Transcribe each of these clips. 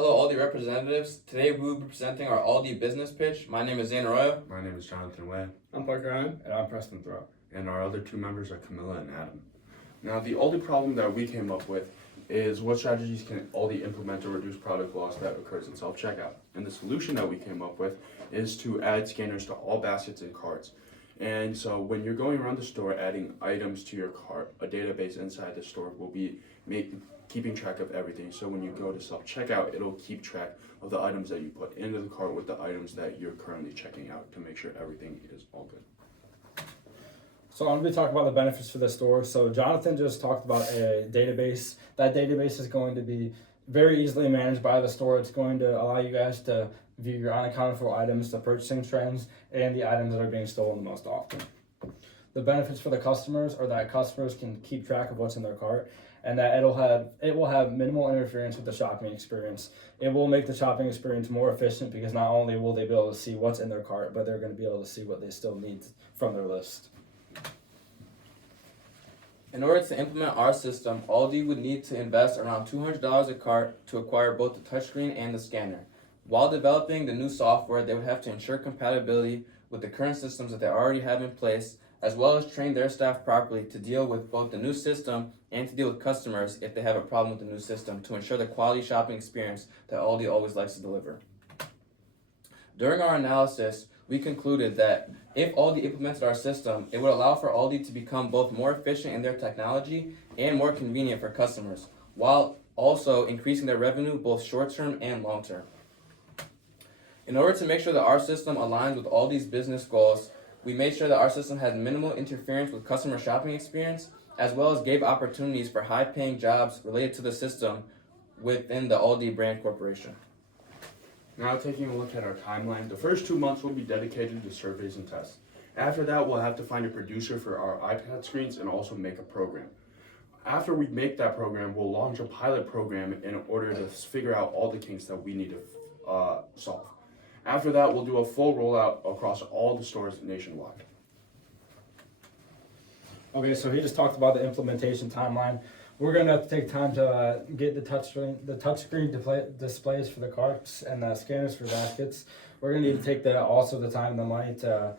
Hello, Aldi representatives. Today we will be presenting our Aldi business pitch. My name is Zane Arroyo. My name is Jonathan Way. I'm Parker Ryan. And I'm Preston Throw. And our other two members are Camilla and Adam. Now, the Aldi problem that we came up with is what strategies can Aldi implement to reduce product loss that occurs in self-checkout. And the solution that we came up with is to add scanners to all baskets and carts. And so when you're going around the store adding items to your cart, a database inside the store will be keeping track of everything. So when you go to self-checkout, it'll keep track of the items that you put into the cart with the items that you're currently checking out to make sure everything is all good. So I'm going to be talking about the benefits for the store. So Jonathan just talked about a database. That database is going to be very easily managed by the store. It's going to allow you guys to view your unaccounted for items, the purchasing trends, and the items that are being stolen the most often. The benefits for the customers are that customers can keep track of what's in their cart, and that it will have minimal interference with the shopping experience. It will make the shopping experience more efficient because not only will they be able to see what's in their cart, but they're going to be able to see what they still need from their list. In order to implement our system, Aldi would need to invest around $200 a cart to acquire both the touchscreen and the scanner. While developing the new software, they would have to ensure compatibility with the current systems that they already have in place, as well as train their staff properly to deal with both the new system and to deal with customers if they have a problem with the new system to ensure the quality shopping experience that Aldi always likes to deliver. During our analysis, we concluded that if Aldi implemented our system, it would allow for Aldi to become both more efficient in their technology and more convenient for customers, while also increasing their revenue both short-term and long-term. In order to make sure that our system aligns with Aldi's business goals, we made sure that our system had minimal interference with customer shopping experience, as well as gave opportunities for high-paying jobs related to the system within the Aldi brand corporation. Now taking a look at our timeline, the first 2 months will be dedicated to surveys and tests. After that, we'll have to find a producer for our iPad screens and also make a program. After we make that program, we'll launch a pilot program in order to figure out all the kinks that we need to solve. After that, we'll do a full rollout across all the stores nationwide. Okay, so he just talked about the implementation timeline. We're going to have to take time to get the touchscreen displays for the carts and the scanners for baskets. We're going to need to take also the time and the money to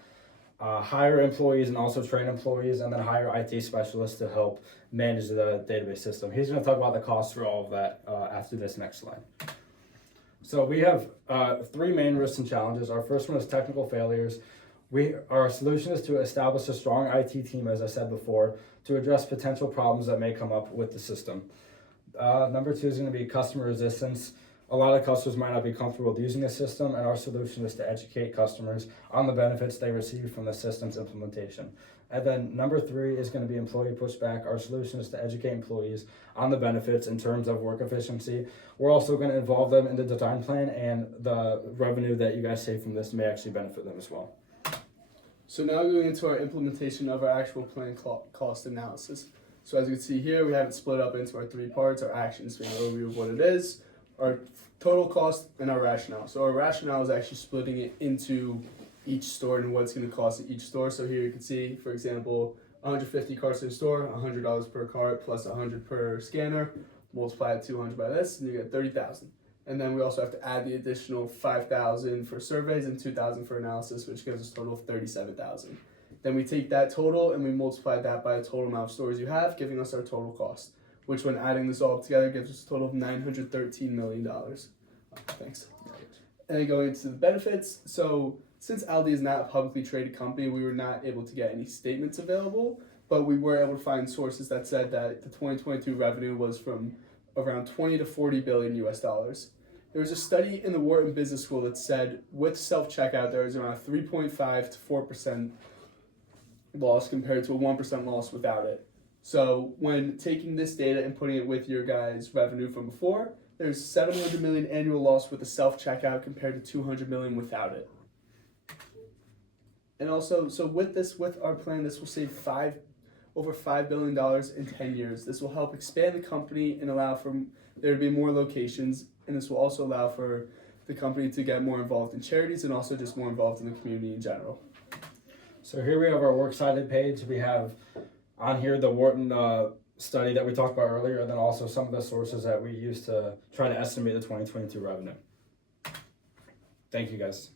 hire employees and also train employees, and then hire IT specialists to help manage the database system. He's going to talk about the costs for all of that after this next slide. So we have three main risks and challenges. Our first one is technical failures. Our solution is to establish a strong IT team, as I said before, to address potential problems that may come up with the system. Number two is going to be customer resistance. A lot of customers might not be comfortable with using the system, and our solution is to educate customers on the benefits they receive from the system's implementation. And then number three is going to be employee pushback. Our solution is to educate employees on the benefits in terms of work efficiency. We're also going to involve them in the design plan, and the revenue that you guys save from this may actually benefit them as well. So now going into our implementation of our actual plan cost analysis. So as you can see here, we have it split up into our three parts: our actions, being an overview of what it is, our total cost, and our rationale. So our rationale is actually splitting it into each store and what it's going to cost at each store. So here you can see, for example, 150 carts in the store, $100 per cart plus 100 per scanner. Multiply 200 by this, and you get 30,000. And then we also have to add the additional 5,000 for surveys and 2,000 for analysis, which gives us a total of 37,000. Then we take that total and we multiply that by the total amount of stores you have, giving us our total cost, which when adding this all together gives us a total of $913 million. Thanks. And then going into the benefits. So since Aldi is not a publicly traded company, we were not able to get any statements available, but we were able to find sources that said that the 2022 revenue was from around 20 to 40 billion US dollars. There was a study in the Wharton Business School that said with self-checkout there was around 3.5 to 4% loss compared to a 1% loss without it. So when taking this data and putting it with your guys' revenue from before, there's 700 million annual loss with the self-checkout compared to 200 million without it. And also, so with our plan, this will save over $5 billion in 10 years. This will help expand the company and allow for there to be more locations, and this will also allow for the company to get more involved in charities and also just more involved in the community in general. So here we have our works cited page. We have on here the Wharton study that we talked about earlier, and then also some of the sources that we use to try to estimate the 2022 revenue. Thank you, guys.